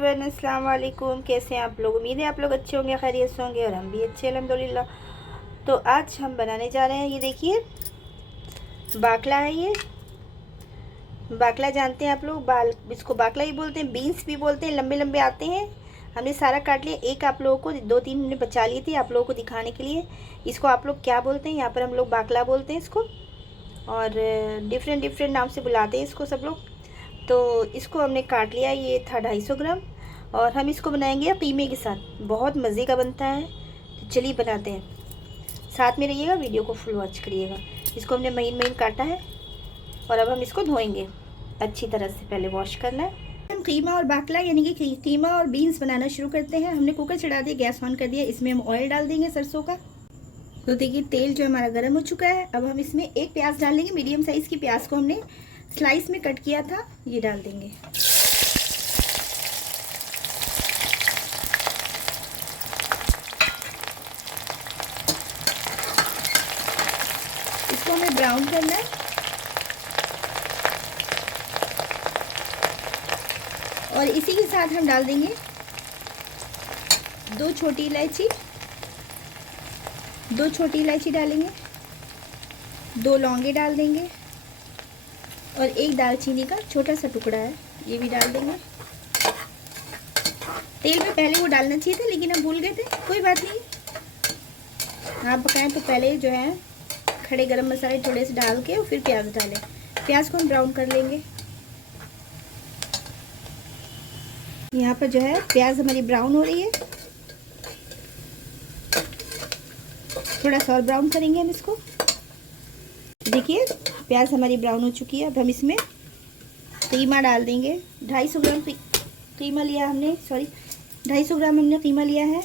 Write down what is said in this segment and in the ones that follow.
Everyone, अस्सलाम वालेकुम। कैसे हैं आप लोग? उम्मीद है आप लोग अच्छे होंगे, खैरियत से होंगे और हम भी अच्छे अल्हम्दुलिल्लाह। तो आज हम बनाने जा रहे हैं, ये देखिए बाकला है। ये बाकला जानते हैं आप लोग, इसको बाकला ही बोलते हैं, बीन्स भी बोलते हैं, लंबे लंबे आते हैं। हमने सारा काट लिया। एक आप लोगों को, दो तीन हमने बचा लिए थे आप लोगों को दिखाने के लिए। इसको आप लोग क्या बोलते हैं? यहाँ पर हम लोग बाकला बोलते हैं इसको, और डिफरेंट डिफरेंट नाम से बुलाते हैं इसको सब लोग। तो इसको हमने काट लिया। ये था 250 ग्राम और हम इसको बनाएंगे कीमे के साथ। बहुत मज़े का बनता है। तो चलिए बनाते हैं, साथ में रहिएगा, वीडियो को फुल वॉच करिएगा। इसको हमने महीन महीन काटा है और अब हम इसको धोएंगे अच्छी तरह से। पहले वॉश करना है। हम कीमा और बाकला यानी कि कीमा और बीन्स बनाना शुरू करते हैं। हमने कुकर चढ़ा दिया, गैस ऑन कर दिया। इसमें हम ऑयल डाल देंगे सरसों का। तो देखिए तेल जो हमारा गर्म हो चुका है। अब हम इसमें एक प्याज डाल देंगे। मीडियम साइज़ की प्याज को हमने स्लाइस में कट किया था, ये डाल देंगे। इसको हमें ब्राउन करना है। और इसी के साथ हम डाल देंगे 2 छोटी इलायची, 2 छोटी इलायची डालेंगे, 2 लौंगे डाल देंगे और एक दालचीनी का छोटा सा टुकड़ा है, ये भी डाल देंगे। तेल में पहले वो डालना चाहिए था लेकिन हम भूल गए थे, कोई बात नहीं। आप पकाएं तो पहले जो है खड़े गरम मसाले थोड़े से डाल के और फिर प्याज डालें। प्याज को हम ब्राउन कर लेंगे। यहाँ पर जो है प्याज हमारी ब्राउन हो रही है। थोड़ा सा और ब्राउन करेंगे हम इसको। देखिए प्याज हमारी ब्राउन हो चुकी है। अब हम इसमें कीमा डाल देंगे। 250 ग्राम कीमा लिया हमने, 250 ग्राम हमने कीमा लिया है।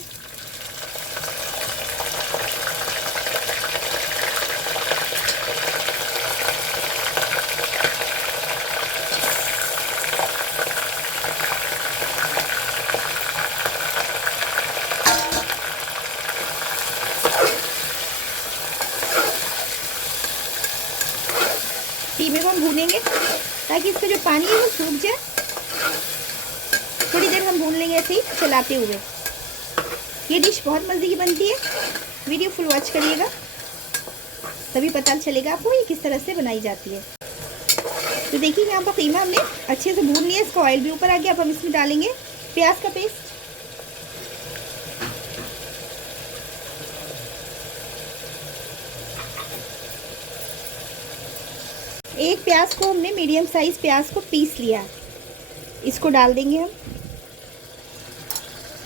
कीमे को हम भूनेंगे ताकि इसका जो पानी है वो सूख जाए। थोड़ी देर हम भून लेंगे ऐसे ही चलाते हुए। ये डिश बहुत मज़े की बनती है। वीडियो फुल वॉच करिएगा, तभी पता चलेगा आपको ये किस तरह से बनाई जाती है। तो देखिए यहाँ पर कीमा हमने अच्छे से भून लिया, इसका ऑयल भी ऊपर आ गया। अब हम इसमें डालेंगे प्याज का पेस्ट। एक प्याज को हमने मीडियम साइज प्याज को पीस लिया, इसको डाल देंगे हम।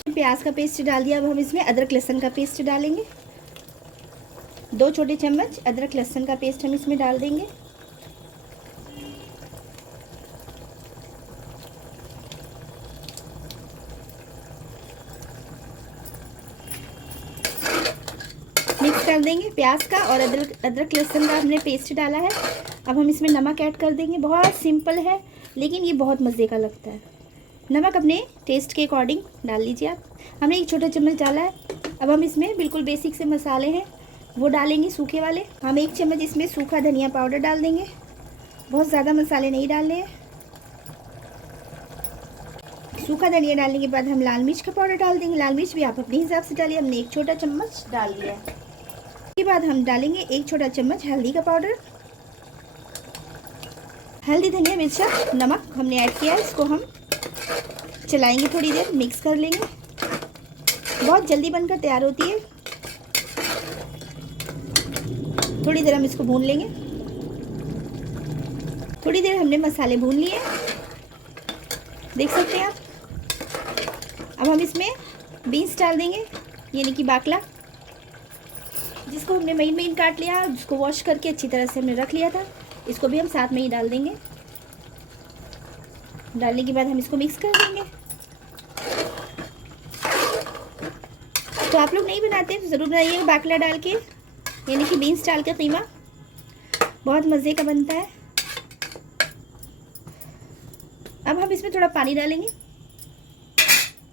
प्याज का पेस्ट डाल दिया। अब हम इसमें अदरक लहसुन का पेस्ट डालेंगे। 2 छोटे चम्मच अदरक लहसुन का पेस्ट हम इसमें डाल देंगे। मिक्स कर देंगे प्याज का और अदरक लहसुन का हमने पेस्ट डाला है। अब हम इसमें नमक ऐड कर देंगे। बहुत सिंपल है लेकिन ये बहुत मज़े का लगता है। नमक अपने टेस्ट के अकॉर्डिंग डाल लीजिए आप। हमने 1 छोटा चम्मच डाला है। अब हम इसमें बिल्कुल बेसिक से मसाले हैं वो डालेंगे, सूखे वाले। हम 1 चम्मच इसमें सूखा धनिया पाउडर डाल देंगे। बहुत ज़्यादा मसाले नहीं डालने हैं। सूखा धनिया डालने के बाद हम लाल मिर्च का पाउडर डाल देंगे। लाल मिर्च भी आप अपने हिसाब से डालिए। हमने 1 छोटा चम्मच डाल दिया। इसके बाद हम डालेंगे 1 छोटा चम्मच हल्दी का पाउडर। हल्दी, धनिया, मिर्चा, नमक हमने ऐड किया है। इसको हम चलाएंगे, थोड़ी देर मिक्स कर लेंगे। बहुत जल्दी बनकर तैयार होती है। थोड़ी देर हम इसको भून लेंगे। थोड़ी देर हमने मसाले भून लिए, देख सकते हैं आप। अब हम इसमें बीन्स डाल देंगे यानी कि बाकला, जिसको हमने महीन महीन काट लिया, जिसको वॉश करके अच्छी तरह से हमने रख लिया था। इसको भी हम साथ में ही डाल देंगे। डालने के बाद हम इसको मिक्स कर देंगे। तो आप लोग नहीं बनाते तो ज़रूर बनाइएगा बाकला डाल के, यानी कि बीन्स डाल के कीमा। बहुत मज़े का बनता है। अब हम इसमें थोड़ा पानी डालेंगे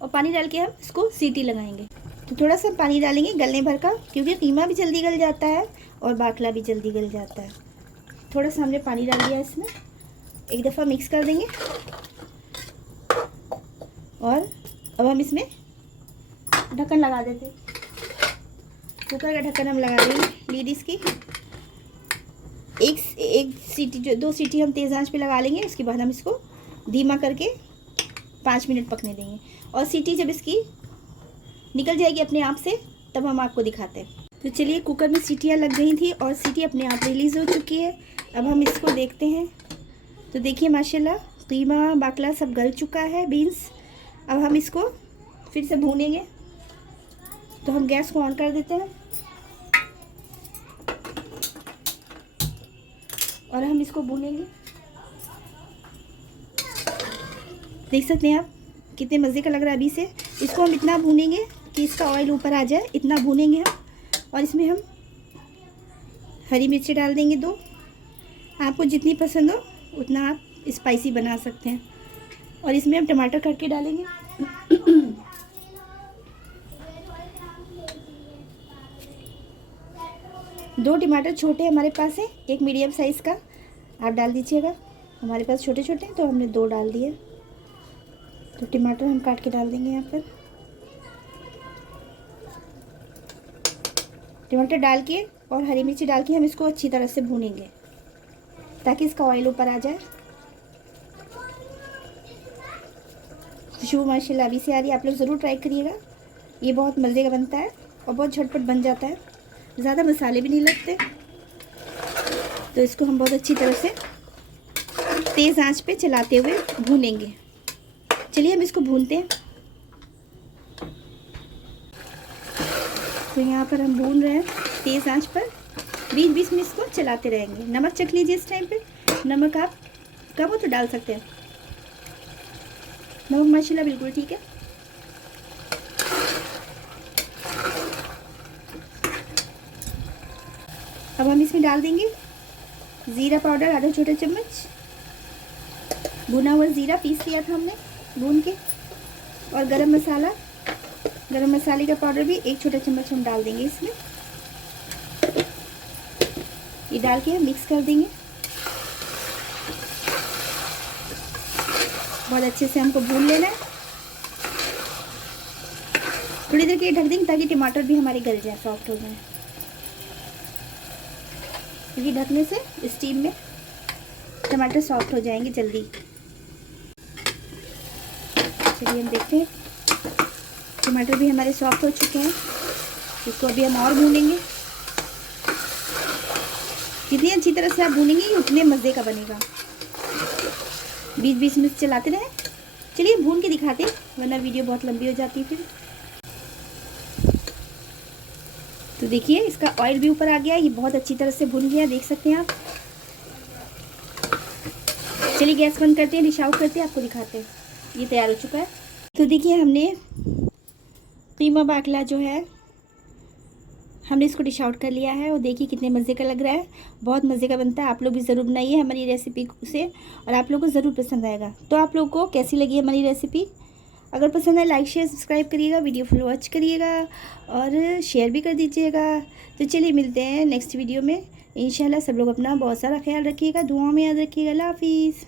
और पानी डाल के हम इसको सीटी लगाएंगे। तो थोड़ा सा पानी डालेंगे गलने भर का, क्योंकि कीमा भी जल्दी गल जाता है और बाकला भी जल्दी गल जाता है। थोड़ा सा हमने पानी डाल दिया इसमें। एक दफ़ा मिक्स कर देंगे। और अब हम इसमें ढक्कन लगा देते हैं। कुकर का ढक्कन हम लगा देंगे लीड इसकी। एक सीटी जो 2 सीटी हम तेज़ आंच पे लगा लेंगे। उसके बाद हम इसको धीमा करके 5 मिनट पकने देंगे। और सीटी जब इसकी निकल जाएगी अपने आप से तब हम आपको दिखाते हैं। तो चलिए, कुकर में सीटियाँ लग गई थी और सीटी अपने आप रिलीज़ हो चुकी है। अब हम इसको देखते हैं। तो देखिए माशाल्लाह कीमा बाकला सब गल चुका है, बीन्स। अब हम इसको फिर से भूनेंगे। तो हम गैस को ऑन कर देते हैं और हम इसको भूनेंगे। देख सकते हैं आप कितने मज़े का लग रहा है अभी से। इसको हम इतना भूनेंगे कि इसका ऑयल ऊपर आ जाए, इतना भूनेंगे हम। और इसमें हम हरी मिर्ची डाल देंगे 2। आपको जितनी पसंद हो उतना आप स्पाइसी बना सकते हैं। और इसमें हम टमाटर काट के डालेंगे। 2 टमाटर छोटे हमारे पास है, 1 मीडियम साइज़ का आप डाल दीजिएगा। हमारे पास छोटे छोटे हैं तो हमने 2 डाल दिए। तो टमाटर हम काट के डाल देंगे यहाँ पर। टमाटर डाल के और हरी मिर्ची डाल के हम इसको अच्छी तरह से भूनेंगे ताकि इसका ऑयल ऊपर आ जाए। खुशबू माशाल्लाह अभी से आ रही है। आप लोग ज़रूर ट्राई करिएगा, ये बहुत मज़े का बनता है और बहुत झटपट बन जाता है। ज़्यादा मसाले भी नहीं लगते। तो इसको हम बहुत अच्छी तरह से तेज़ आंच पे चलाते हुए भूनेंगे। चलिए हम इसको भूनते हैं। तो यहाँ पर हम भून रहे हैं तेज़ आंच पर। 20-20 मिनट इसको चलाते रहेंगे। नमक चख लीजिए इस टाइम पे। नमक आप कम हो तो डाल सकते हैं। नमक माशाल्लाह बिल्कुल ठीक है। अब हम इसमें डाल देंगे ज़ीरा पाउडर आधा छोटा चम्मच। भुना हुआ ज़ीरा पीस लिया था हमने भून के। और गरम मसाले का पाउडर भी 1 छोटा चम्मच हम डाल देंगे इसमें। ये डाल के हम मिक्स कर देंगे। बहुत अच्छे से हमको भून लेना है। थोड़ी देर के लिए ढक देंगे ताकि टमाटर भी हमारे गल जाए, सॉफ्ट हो जाए। क्योंकि ढकने से स्टीम में टमाटर सॉफ्ट हो जाएंगे जल्दी। चलिए हम देखते हैं। टमाटर भी हमारे सॉफ्ट हो चुके हैं। इसको अभी हम और भूनेंगे। जितनी अच्छी तरह से आप भूनेंगे उतने मज़े का बनेगा। 20-20 मिनट चलाते रहें। चलिए भून के दिखाते हैं वरना वीडियो बहुत लंबी हो जाती है फिर। तो देखिए इसका ऑयल भी ऊपर आ गया। ये बहुत अच्छी तरह से भून गया, देख सकते हैं आप। चलिए गैस बंद करते हैं, डिश आउट करते हैं, आपको दिखाते हैं। ये तैयार हो चुका है। तो देखिए हमने कीमा बाकला जो है हमने इसको डिश आउट कर लिया है। और देखिए कितने मज़े का लग रहा है, बहुत मज़े का बनता है। आप लोग भी ज़रूर बनाइए हमारी रेसिपी से और आप लोगों को ज़रूर पसंद आएगा। तो आप लोगों को कैसी लगी हमारी रेसिपी? अगर पसंद है लाइक शेयर सब्सक्राइब करिएगा, वीडियो फुल वॉच करिएगा और शेयर भी कर दीजिएगा। तो चलिए मिलते हैं नेक्स्ट वीडियो में इंशाल्लाह। सब लोग अपना बहुत सारा ख्याल रखिएगा, दुआओं में याद रखिएगा। अल्लाह हाफिज़।